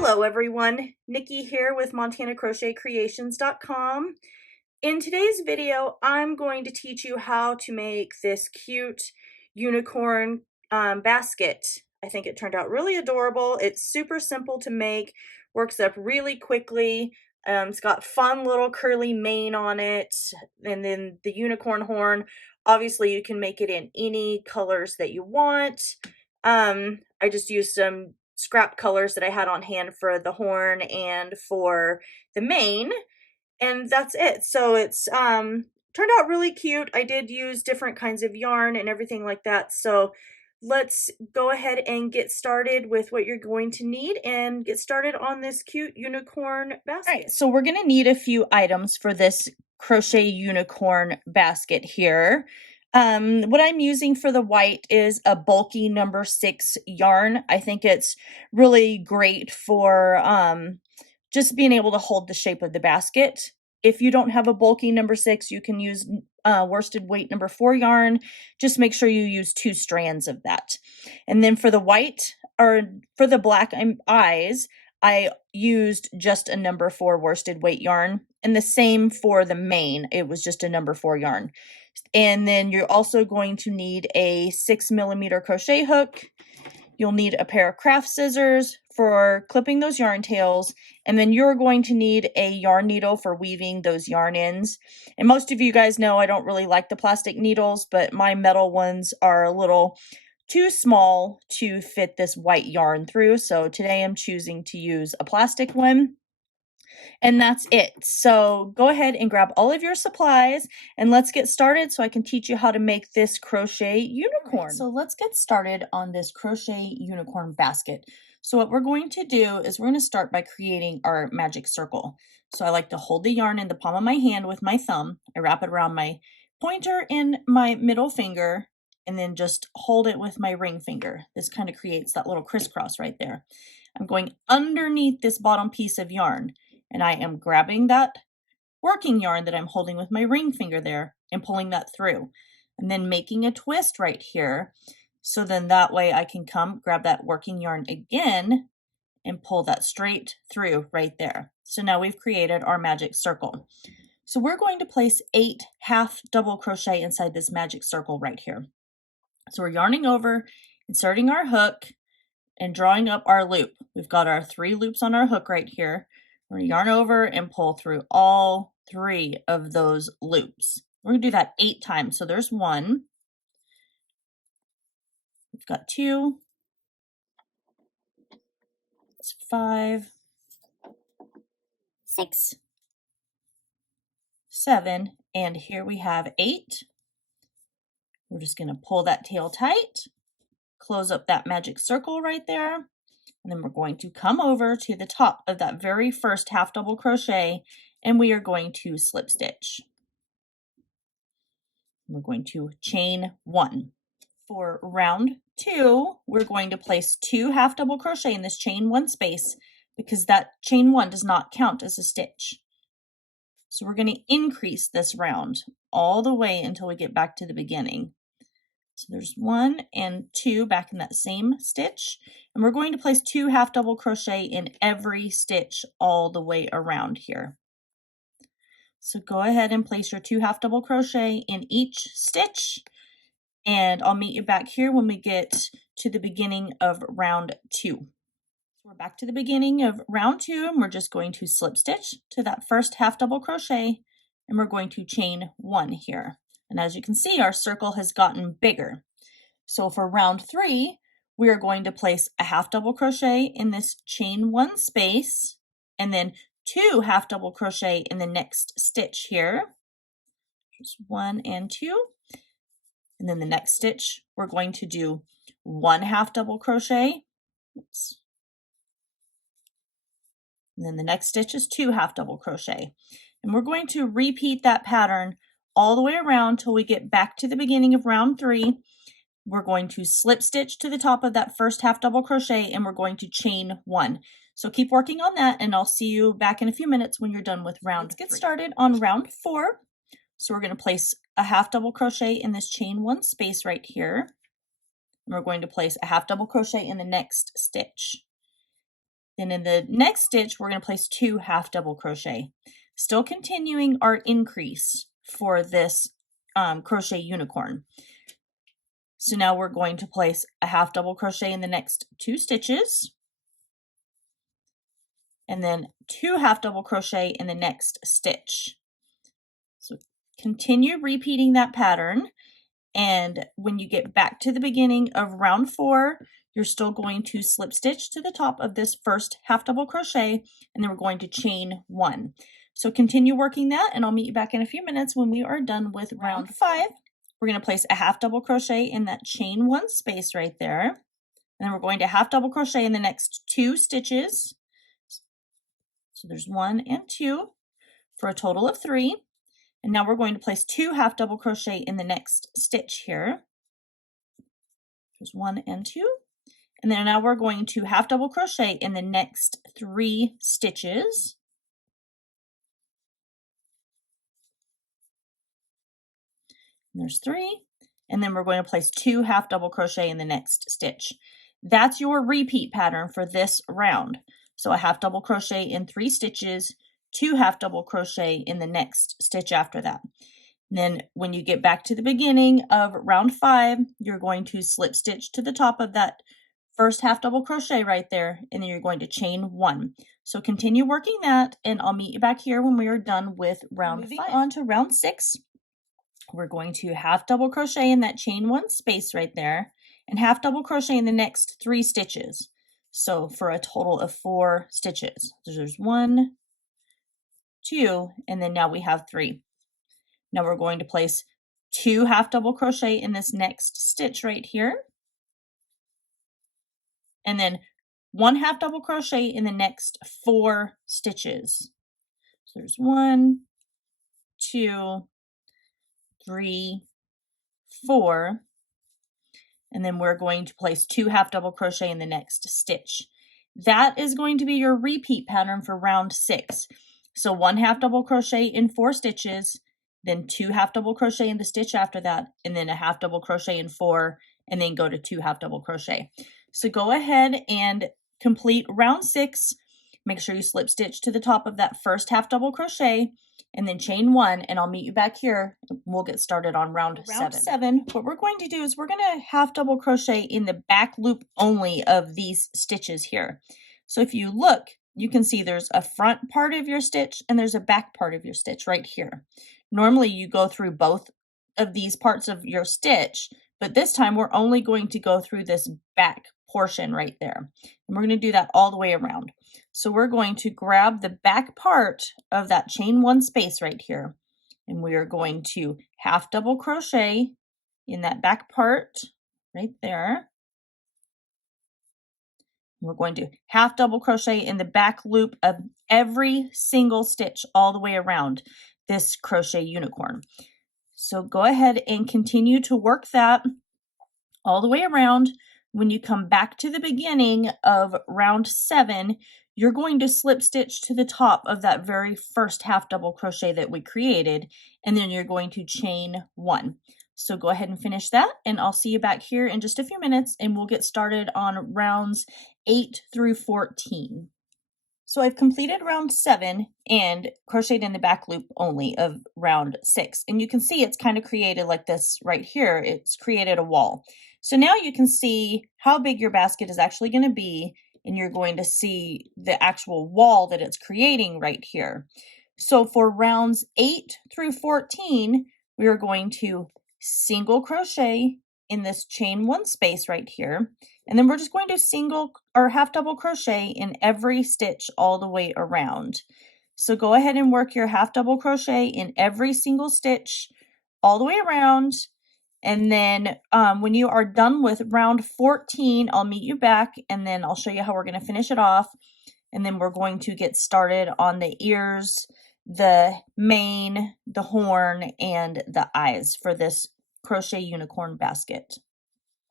Hello everyone, Nikki here with MontanaCrochetCreations.com. In today's video, I'm going to teach you how to make this cute unicorn basket. I think it turned out really adorable. It's super simple to make, works up really quickly. It's got fun little curly mane on it, and then the unicorn horn. Obviously, you can make it in any colors that you want. I just used some scrap colors that I had on hand for the horn and for the mane, and that's it. So it's turned out really cute. I did use different kinds of yarn and everything like that. So let's go ahead and get started with what you're going to need and get started on this cute unicorn basket. All right, so we're going to need a few items for this crochet unicorn basket here. What I'm using for the white is a bulky number 6 yarn. I think it's really great for just being able to hold the shape of the basket. If you don't have a bulky number 6, you can use worsted weight number 4 yarn. Just make sure you use 2 strands of that. And then for the white, or for the black eyes, I used just a number 4 worsted weight yarn. And the same for the mane, it was just a number 4 yarn. And then you're also going to need a 6mm crochet hook. You'll need a pair of craft scissors for clipping those yarn tails, and then you're going to need a yarn needle for weaving those yarn ends. And most of you guys know I don't really like the plastic needles, but my metal ones are a little too small to fit this white yarn through, so today I'm choosing to use a plastic one. And that's it. So go ahead and grab all of your supplies and let's get started so I can teach you how to make this crochet unicorn. So let's get started on this crochet unicorn basket. So what we're going to do is we're going to start by creating our magic circle. So I like to hold the yarn in the palm of my hand with my thumb. I wrap it around my pointer and my middle finger, and then just hold it with my ring finger. This kind of creates that little crisscross right there. I'm going underneath this bottom piece of yarn, and I am grabbing that working yarn that I'm holding with my ring finger there and pulling that through, and then making a twist right here. So then that way I can come grab that working yarn again and pull that straight through right there. So now we've created our magic circle. So we're going to place 8 half double crochet inside this magic circle right here. So we're yarning over, inserting our hook, and drawing up our loop. We've got our 3 loops on our hook right here. We're going to yarn over and pull through all 3 of those loops. We're going to do that 8 times. So there's 1. We've got 2. It's 5. 6. 7. And here we have 8. We're just going to pull that tail tight, close up that magic circle right there, and then we're going to come over to the top of that very first half double crochet, and we are going to slip stitch. We're going to chain 1. For round 2, we're going to place 2 half double crochet in this chain 1 space because that chain 1 does not count as a stitch. So we're going to increase this round all the way until we get back to the beginning. So there's 1 and 2 back in that same stitch, and we're going to place 2 half double crochet in every stitch all the way around here. So go ahead and place your 2 half double crochet in each stitch, and I'll meet you back here when we get to the beginning of round 2. We're back to the beginning of round 2, and we're just going to slip stitch to that first half double crochet, and we're going to chain 1 here. And as you can see, our circle has gotten bigger. So for round 3, we are going to place a half double crochet in this chain 1 space, and then 2 half double crochet in the next stitch here. Just 1 and 2. And then the next stitch, we're going to do 1 half double crochet. Oops. And then the next stitch is 2 half double crochet. And we're going to repeat that pattern all the way around till we get back to the beginning of round 3. We're going to slip stitch to the top of that first half double crochet, and we're going to chain 1. So keep working on that, and I'll see you back in a few minutes when you're done with round 3. Let's get started on round 4. So we're going to place a half double crochet in this chain 1 space right here. And we're going to place a half double crochet in the next stitch. Then in the next stitch, we're going to place 2 half double crochet, still continuing our increase for this crochet unicorn. So now we're going to place a half double crochet in the next 2 stitches, and then 2 half double crochet in the next stitch. So continue repeating that pattern, and when you get back to the beginning of round 4, you're still going to slip stitch to the top of this first half double crochet, and then we're going to chain 1. So continue working that, and I'll meet you back in a few minutes when we are done with round 5. We're going to place a half double crochet in that chain 1 space right there, and then we're going to half double crochet in the next 2 stitches. So there's 1 and 2 for a total of 3. And now we're going to place 2 half double crochet in the next stitch here. There's 1 and 2. And then now we're going to half double crochet in the next 3 stitches. And there's 3. And then we're going to place 2 half double crochet in the next stitch. That's your repeat pattern for this round. So a half double crochet in 3 stitches, 2 half double crochet in the next stitch after that. And then when you get back to the beginning of round 5, you're going to slip stitch to the top of that first half double crochet right there, and then you're going to chain 1. So continue working that, and I'll meet you back here when we are done with round 5. Moving on to round 6, we're going to half double crochet in that chain 1 space right there, and half double crochet in the next 3 stitches. So for a total of 4 stitches. So there's 1, 2, and then now we have 3. Now we're going to place 2 half double crochet in this next stitch right here, and then 1 half double crochet in the next 4 stitches. So there's 1, 2, 3, 4, and then we're going to place 2 half double crochet in the next stitch. That is going to be your repeat pattern for round 6. So 1 half double crochet in 4 stitches, then 2 half double crochet in the stitch after that, and then a half double crochet in 4, and then go to 2 half double crochet. So go ahead and complete round 6. Make sure you slip stitch to the top of that first half double crochet, and then chain 1, and I'll meet you back here. We'll get started on round 7. What we're going to do is we're going to half double crochet in the back loop only of these stitches here. So if you look, you can see there's a front part of your stitch and there's a back part of your stitch right here. Normally you go through both of these parts of your stitch, but this time we're only going to go through this back portion right there. And we're going to do that all the way around. So we're going to grab the back part of that chain 1 space right here, and we are going to half double crochet in that back part right there. We're going to half double crochet in the back loop of every single stitch all the way around this crochet unicorn. So go ahead and continue to work that all the way around. When you come back to the beginning of round 7, you're going to slip stitch to the top of that very first half double crochet that we created, and then you're going to chain 1. So go ahead and finish that, and I'll see you back here in just a few minutes, and we'll get started on rounds 8 through 14. So I've completed round 7 and crocheted in the back loop only of round 6. And you can see it's kind of created like this right here. It's created a wall. So now you can see how big your basket is actually going to be, and you're going to see the actual wall that it's creating right here. So for rounds 8 through 14, we are going to single crochet in this chain 1 space right here. And then we're just going to single or half double crochet in every stitch all the way around. So go ahead and work your half double crochet in every single stitch all the way around. And then when you are done with round 14, I'll meet you back, and then I'll show you how we're going to finish it off. And then we're going to get started on the ears, the mane, the horn, and the eyes for this crochet unicorn basket.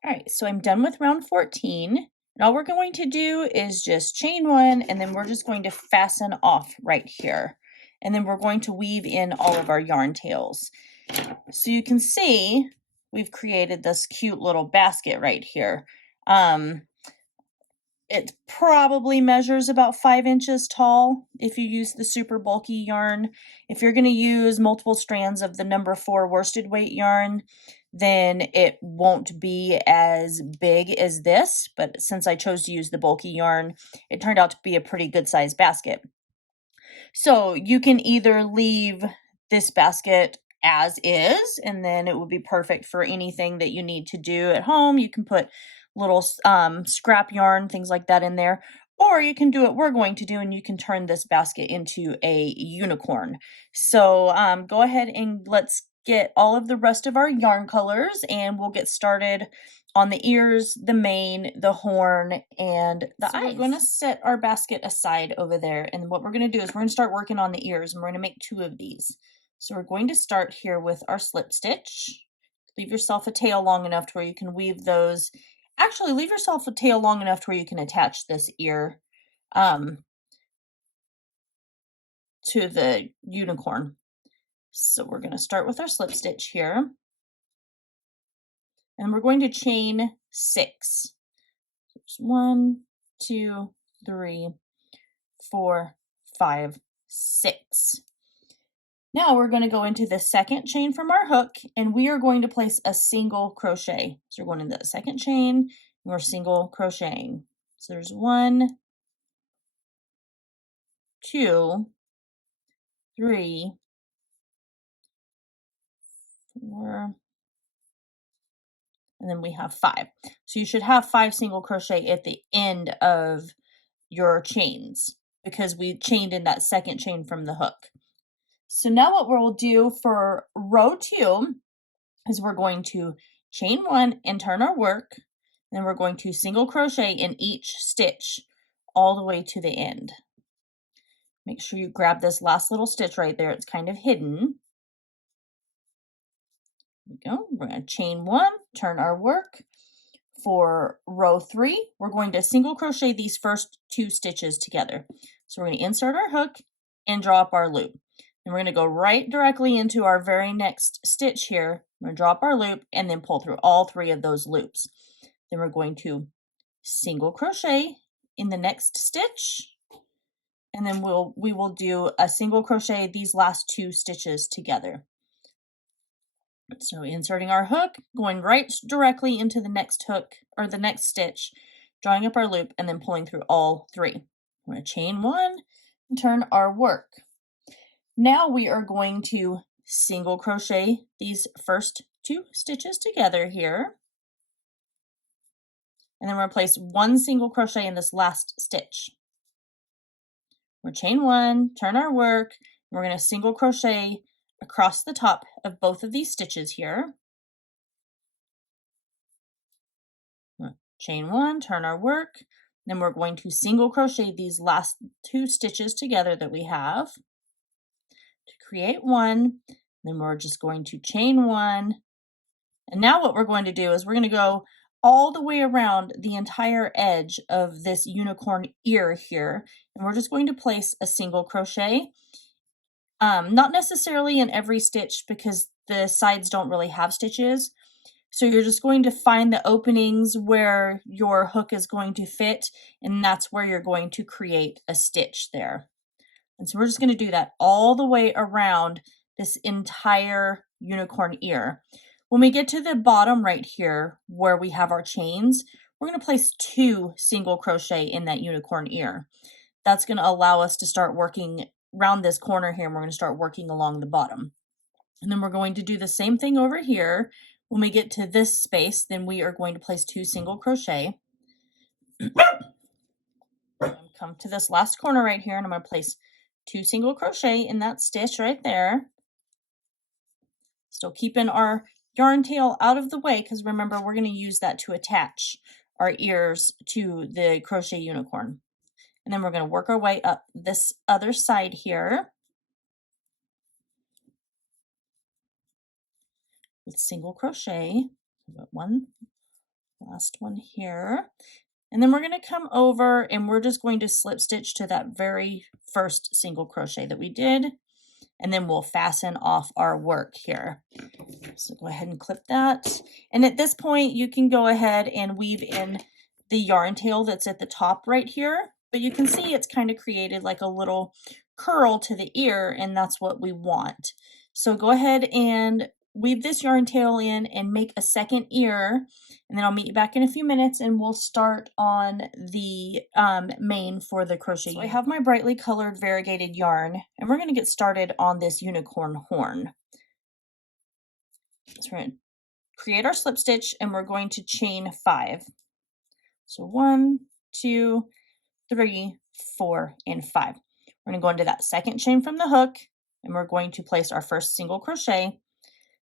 All right, so I'm done with round 14. And all we're going to do is just chain 1, and then we're just going to fasten off right here. And then we're going to weave in all of our yarn tails. So you can see we've created this cute little basket right here. It probably measures about 5 inches tall if you use the super bulky yarn. If you're going to use multiple strands of the number 4 worsted weight yarn, then it won't be as big as this, but since I chose to use the bulky yarn, it turned out to be a pretty good sized basket. So you can either leave this basket as is, and then it would be perfect for anything that you need to do at home. You can put little scrap yarn, things like that in there, or you can do what we're going to do, and you can turn this basket into a unicorn. So go ahead and let's get all of the rest of our yarn colors, and we'll get started on the ears, the mane, the horn, and the eyes. We're going to set our basket aside over there, and what we're going to do is we're going to start working on the ears, and we're going to make 2 of these. So we're going to start here with our slip stitch. Leave yourself a tail long enough to where you can weave those. Actually, leave yourself a tail long enough to where you can attach this ear to the unicorn. So we're going to start with our slip stitch here. And we're going to chain 6. There's 1, 2, 3, 4, 5, 6. Now we're going to go into the second chain from our hook, and we are going to place a single crochet. So we're going into the second chain, and we're single crocheting. So there's 1, 2, 3, 4, and then we have 5. So you should have 5 single crochet at the end of your chains because we chained in that second chain from the hook. So now what we'll do for row 2 is we're going to chain 1 and turn our work. Then we're going to single crochet in each stitch all the way to the end. Make sure you grab this last little stitch right there. It's kind of hidden. There we go. We're going to chain 1, turn our work. For row 3, we're going to single crochet these first 2 stitches together. So we're going to insert our hook and draw up our loop. And we're going to go right directly into our very next stitch here. We're going to drop our loop and then pull through all 3 of those loops. Then we're going to single crochet in the next stitch, and then we will do a single crochet these last 2 stitches together. So inserting our hook, going right directly into the next hook or the next stitch, drawing up our loop, and then pulling through all 3. We're going to chain 1 and turn our work. Now we are going to single crochet these first 2 stitches together here. And then we're going to place 1 single crochet in this last stitch. We're chain 1, turn our work, and we're going to single crochet across the top of both of these stitches here. Chain 1, turn our work, then we're going to single crochet these last 2 stitches together that we have to create 1. Then we're just going to chain 1. And now what we're going to do is we're going to go all the way around the entire edge of this unicorn ear here, and we're just going to place a single crochet. Not necessarily in every stitch because the sides don't really have stitches. So you're just going to find the openings where your hook is going to fit, and that's where you're going to create a stitch there. And so we're just going to do that all the way around this entire unicorn ear. When we get to the bottom right here where we have our chains, we're going to place 2 single crochet in that unicorn ear. That's going to allow us to start working around this corner here, and we're going to start working along the bottom. And then we're going to do the same thing over here. When we get to this space, then we are going to place 2 single crochet. Come to this last corner right here, and I'm going to place 2 single crochet in that stitch right there. Still keeping our yarn tail out of the way because remember we're going to use that to attach our ears to the crochet unicorn. And then we're going to work our way up this other side here with single crochet. One last one here. And then we're going to come over and we're just going to slip stitch to that very first single crochet that we did. And then we'll fasten off our work here. So go ahead and clip that. And at this point, you can go ahead and weave in the yarn tail that's at the top right here, but you can see it's kind of created like a little curl to the ear, and that's what we want. So go ahead and weave this yarn tail in and make a second ear, and then I'll meet you back in a few minutes and we'll start on the mane for the crochet. So I have my brightly colored variegated yarn, and we're going to get started on this unicorn horn. So we're going to create our slip stitch, and we're going to chain 5. So 1, 2, 3, 4, and 5. We're going to go into that second chain from the hook, and we're going to place our first single crochet.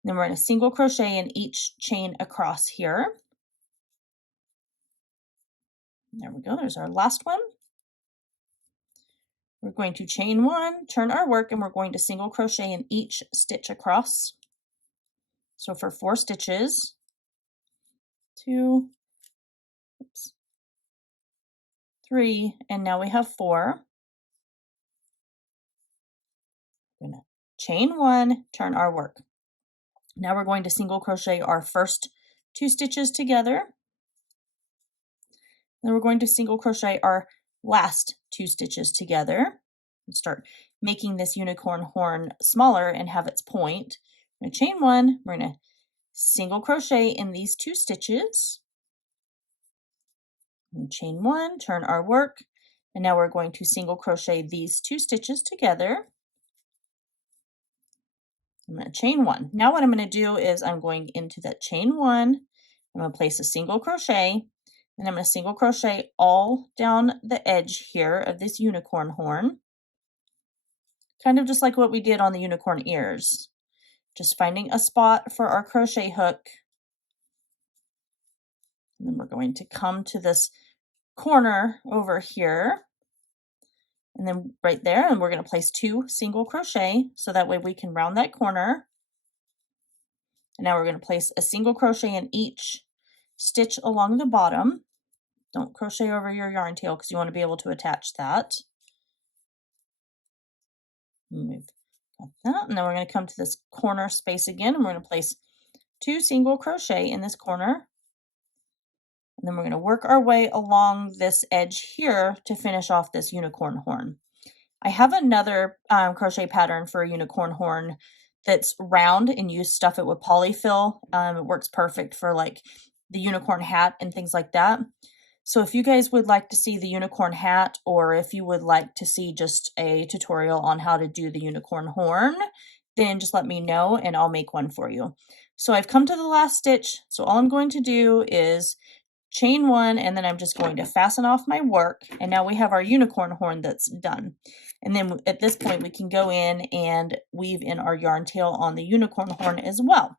Then we're going to single crochet in each chain across here. There we go. There's our last one. We're going to chain 1, turn our work, and we're going to single crochet in each stitch across. So for 4 stitches, 2, 3, and now we have 4. We're going to chain 1, turn our work. Now we're going to single crochet our first 2 stitches together. Then we're going to single crochet our last 2 stitches together and start making this unicorn horn smaller and have its point. We're going to chain 1, we're going to single crochet in these 2 stitches, and chain 1, turn our work, and now we're going to single crochet these 2 stitches together. I'm going to chain 1. Now what I'm going to do is I'm going into that chain 1, I'm going to place a single crochet, and I'm going to single crochet all down the edge here of this unicorn horn, kind of just like what we did on the unicorn ears. Just finding a spot for our crochet hook, and then we're going to come to this corner over here, and then right there, and we're going to place 2 single crochet so that way we can round that corner. And now we're going to place a single crochet in each stitch along the bottom. Don't crochet over your yarn tail because you want to be able to attach that. We've got that, and then we're going to come to this corner space again, and we're going to place 2 single crochet in this corner. And then we're going to work our way along this edge here to finish off this unicorn horn. I have another crochet pattern for a unicorn horn that's round, and you stuff it with polyfill. It works perfect for like the unicorn hat and things like that. So if you guys would like to see the unicorn hat, or if you would like to see just a tutorial on how to do the unicorn horn, then just let me know and I'll make one for you. So I've come to the last stitch. So all I'm going to do is chain 1, and then I'm just going to fasten off my work, and now we have our unicorn horn that's done. And then at this point we can go in and weave in our yarn tail on the unicorn horn as well.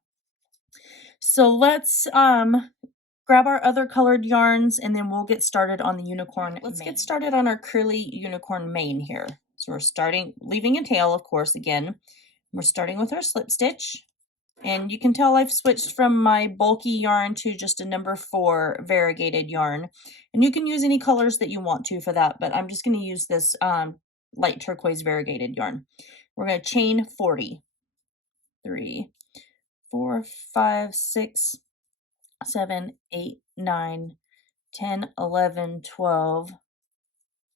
So let's grab our other colored yarns, and then we'll get started on the unicorn. Let's get started on our curly unicorn mane here. So we're leaving a tail, of course, again. We're starting with our slip stitch. And you can tell I've switched from my bulky yarn to just a number 4 variegated yarn. And you can use any colors that you want to for that, but I'm just going to use this light turquoise variegated yarn. We're going to chain 40. 3, 4, 5, 6, 7, 8, 9, 10, 11, 12,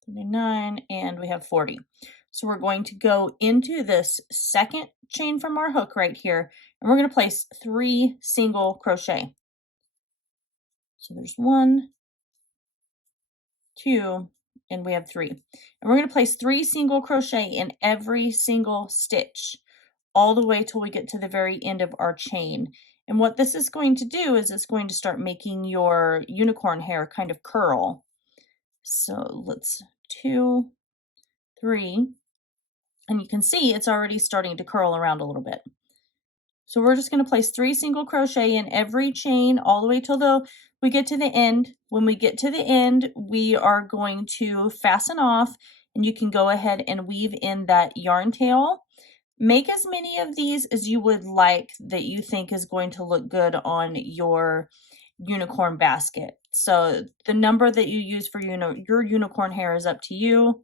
39, and we have 40. So we're going to go into this second chain from our hook right here, and we're going to place 3 single crochet. So there's 1, 2, and we have 3. And we're going to place 3 single crochet in every single stitch, all the way till we get to the very end of our chain. And what this is going to do is it's going to start making your unicorn hair kind of curl. So let's 2, 3, and you can see it's already starting to curl around a little bit. So we're just going to place 3 single crochet in every chain all the way till we get to the end. When we get to the end, we are going to fasten off, and you can go ahead and weave in that yarn tail. Make as many of these as you would like that you think is going to look good on your unicorn basket. So the number that you use for your unicorn hair is up to you.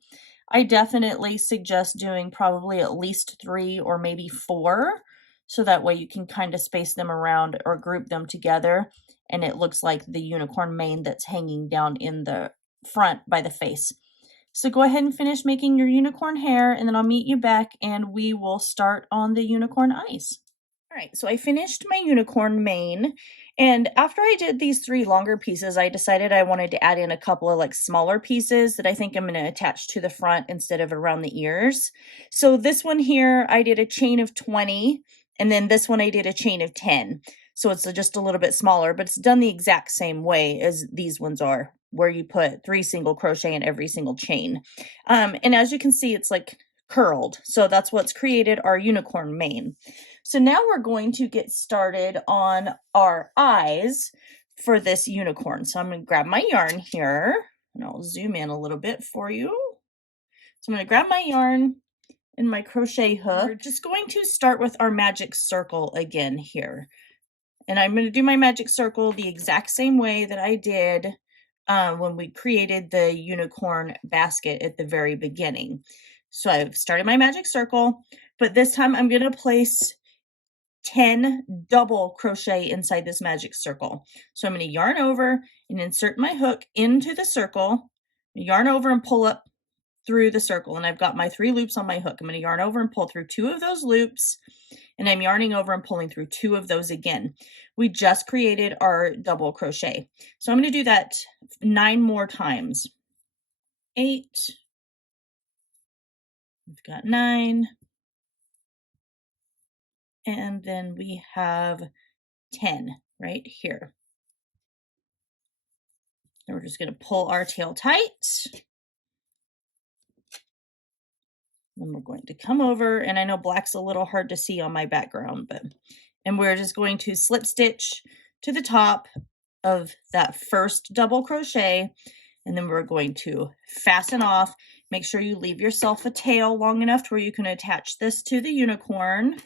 I definitely suggest doing probably at least 3 or maybe 4, so that way you can kind of space them around or group them together and it looks like the unicorn mane that's hanging down in the front by the face. So go ahead and finish making your unicorn hair, and then I'll meet you back and we will start on the unicorn eyes. All right, so I finished my unicorn mane, and after I did these 3 longer pieces, I decided I wanted to add in a couple of like smaller pieces that I think I'm going to attach to the front instead of around the ears. So this one here, I did a chain of 20, and then this one I did a chain of 10. So it's just a little bit smaller, but it's done the exact same way as these ones are, where you put 3 single crochet in every single chain. And as you can see, it's like curled. So that's what's created our unicorn mane. So now we're going to get started on our eyes for this unicorn. So I'm going to grab my yarn here, and I'll zoom in a little bit for you. So I'm going to grab my yarn and my crochet hook. We're just going to start with our magic circle again here. And I'm going to do my magic circle the exact same way that I did when we created the unicorn basket at the very beginning. So I've started my magic circle, but this time I'm going to place 10 double crochet inside this magic circle. So I'm going to yarn over and insert my hook into the circle, yarn over and pull up through the circle, and I've got my 3 loops on my hook. I'm going to yarn over and pull through 2 of those loops, and I'm yarning over and pulling through 2 of those again. We just created our double crochet. So I'm going to do that 9 more times. 8, we've got 9, and then we have 10 right here. And we're just going to pull our tail tight. Then we're going to come over, and I know black's a little hard to see on my background, and we're just going to slip stitch to the top of that first double crochet, and then we're going to fasten off. Make sure you leave yourself a tail long enough to where you can attach this to the unicorn.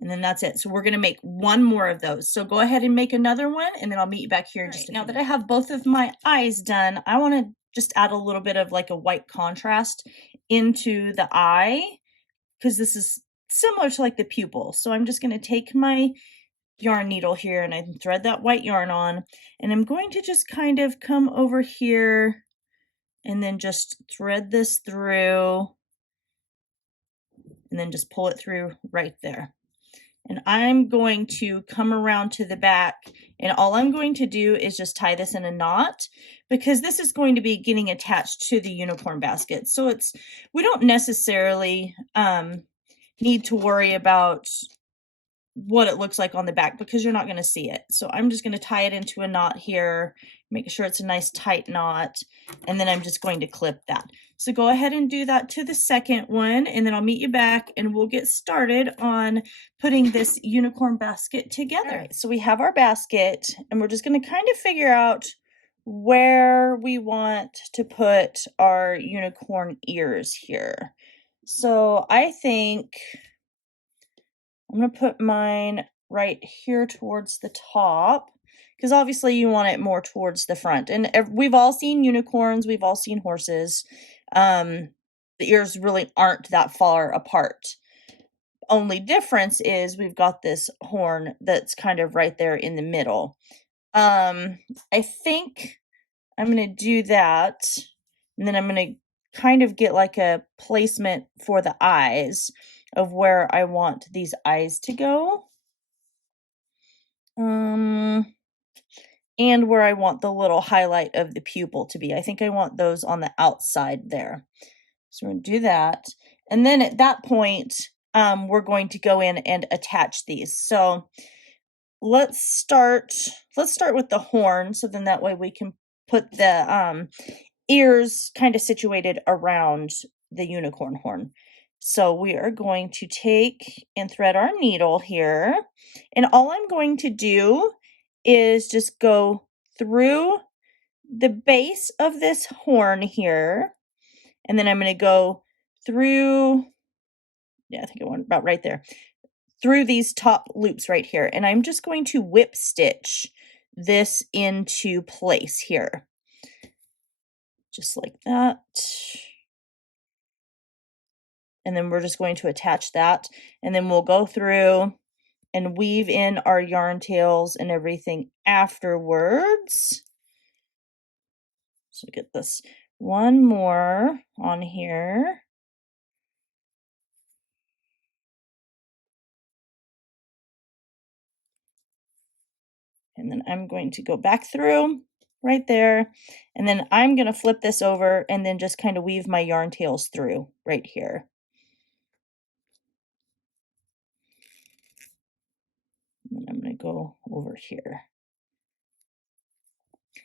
And then that's it. So we're going to make 1 more of those. So go ahead and make another one, and then I'll meet you back here in just a few minutes. Now that I have both of my eyes done, I want to just add a little bit of like a white contrast into the eye, because this is similar to like the pupil. So I'm just going to take my yarn needle here, and I thread that white yarn on, and I'm going to just kind of come over here and then just thread this through, and then just pull it through right there. And I'm going to come around to the back, and all I'm going to do is just tie this in a knot, because this is going to be getting attached to the unicorn basket. So we don't necessarily need to worry about what it looks like on the back, because you're not going to see it. So I'm just going to tie it into a knot here, make sure it's a nice tight knot, and then I'm just going to clip that. So go ahead and do that to the second one, and then I'll meet you back and we'll get started on putting this unicorn basket together. All right, so we have our basket, and we're just going to kind of figure out where we want to put our unicorn ears here. So I think I'm going to put mine right here towards the top, because obviously you want it more towards the front. And we've all seen unicorns, we've all seen horses. The ears really aren't that far apart. Only difference is we've got this horn that's kind of right there in the middle. I think I'm going to do that, and then I'm going to kind of get like a placement for the eyes of where I want these eyes to go. And where I want the little highlight of the pupil to be. I think I want those on the outside there. So we're going to do that. And then at that point, we're going to go in and attach these. So let's start with the horn, so then that way we can put the ears kind of situated around the unicorn horn. So we are going to take and thread our needle here, and all I'm going to do is just go through the base of this horn here, and then I'm going to go through, I think I went about right there, through these top loops right here, and I'm just going to whip stitch this into place here, just like that. And then we're just going to attach that, and then we'll go through and weave in our yarn tails and everything afterwards. So get this one more on here. And then I'm going to go back through right there. And then I'm going to flip this over and then just kind of weave my yarn tails through right here. And then I'm going to go over here.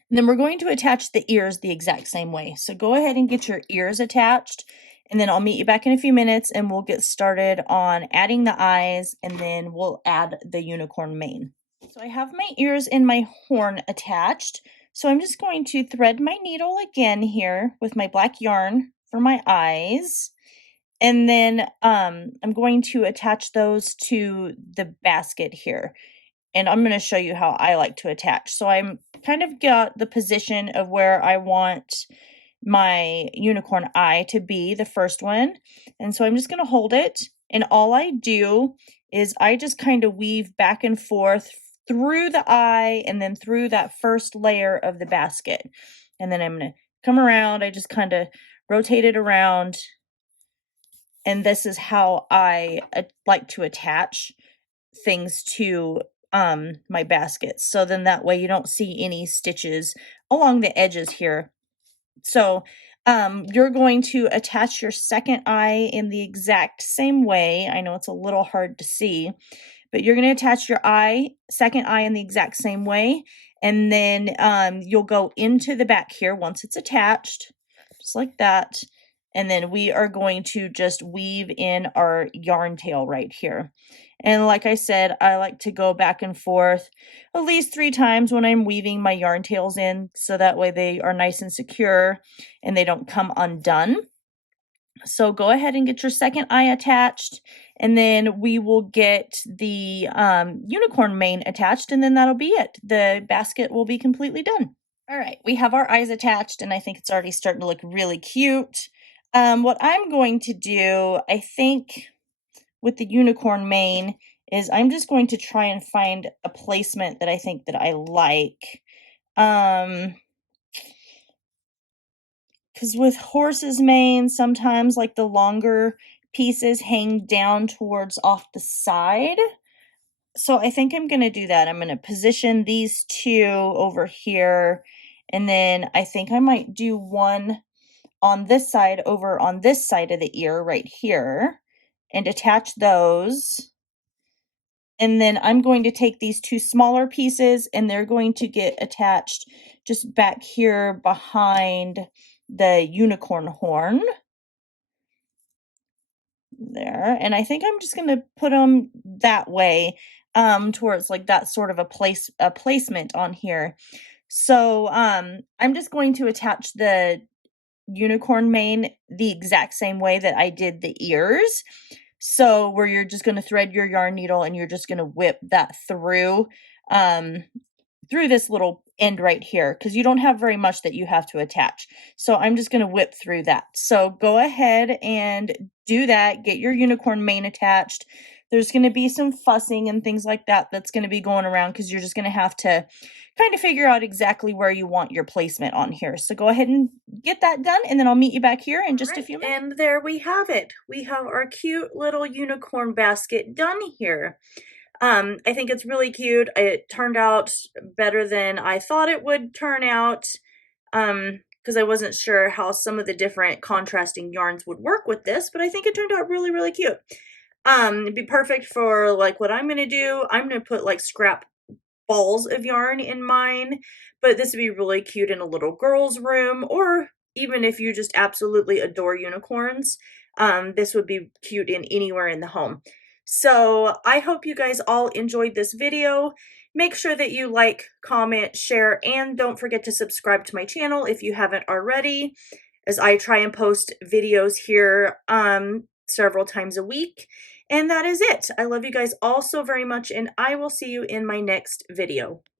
And then we're going to attach the ears the exact same way. So go ahead and get your ears attached, and then I'll meet you back in a few minutes and we'll get started on adding the eyes, and then we'll add the unicorn mane. So I have my ears and my horn attached. So I'm just going to thread my needle again here with my black yarn for my eyes. And then I'm going to attach those to the basket here. And I'm going to show you how I like to attach. So I'm kind of got the position of where I want my unicorn eye to be, the first one. And so I'm just going to hold it. And all I do is I just kind of weave back and forth through the eye and then through that first layer of the basket. And then I'm going to come around. I just kind of rotate it around. And this is how I like to attach things to my baskets. So then that way you don't see any stitches along the edges here. So you're going to attach your second eye in the exact same way. I know it's a little hard to see, but you're going to attach your second eye in the exact same way. And then you'll go into the back here once it's attached, just like that. And then we are going to just weave in our yarn tail right here. And like I said, I like to go back and forth at least 3 times when I'm weaving my yarn tails in, so that way they are nice and secure and they don't come undone. So go ahead and get your second eye attached, and then we will get the unicorn mane attached, and then that'll be it. The basket will be completely done. All right, we have our eyes attached, and I think it's already starting to look really cute. What I'm going to do, I think, with the unicorn mane is I'm just going to try and find a placement that I think that I like. Because with horse's mane, sometimes like the longer pieces hang down towards off the side. So I think I'm going to do that. I'm going to position these two over here. And then I think I might do one on this side over on this side of the ear right here and attach those. And then I'm going to take these 2 smaller pieces and they're going to get attached just back here behind the unicorn horn. There. And I think I'm just going to put them that way towards like that sort of a placement on here. So I'm just going to attach the unicorn mane the exact same way that I did the ears. So where you're just going to thread your yarn needle and you're just going to whip that through this little end right here, because you don't have very much that you have to attach. So I'm just going to whip through that. So go ahead and do that. Get your unicorn mane attached. There's going to be some fussing and things like that that's going to be going around, because you're just going to have to kind of figure out exactly where you want your placement on here. So go ahead and get that done, and then I'll meet you back here in just a few minutes. And there we have it. We have our cute little unicorn basket done here. I think it's really cute. It turned out better than I thought it would turn out, because I wasn't sure how some of the different contrasting yarns would work with this, but I think it turned out really, really cute. It'd be perfect for like what I'm going to do. I'm going to put like scrap balls of yarn in mine, but this would be really cute in a little girl's room, or even if you just absolutely adore unicorns, this would be cute in anywhere in the home. So I hope you guys all enjoyed this video. Make sure that you like, comment, share, and don't forget to subscribe to my channel if you haven't already, as I try and post videos here several times a week. And that is it. I love you guys all so very much, and I will see you in my next video.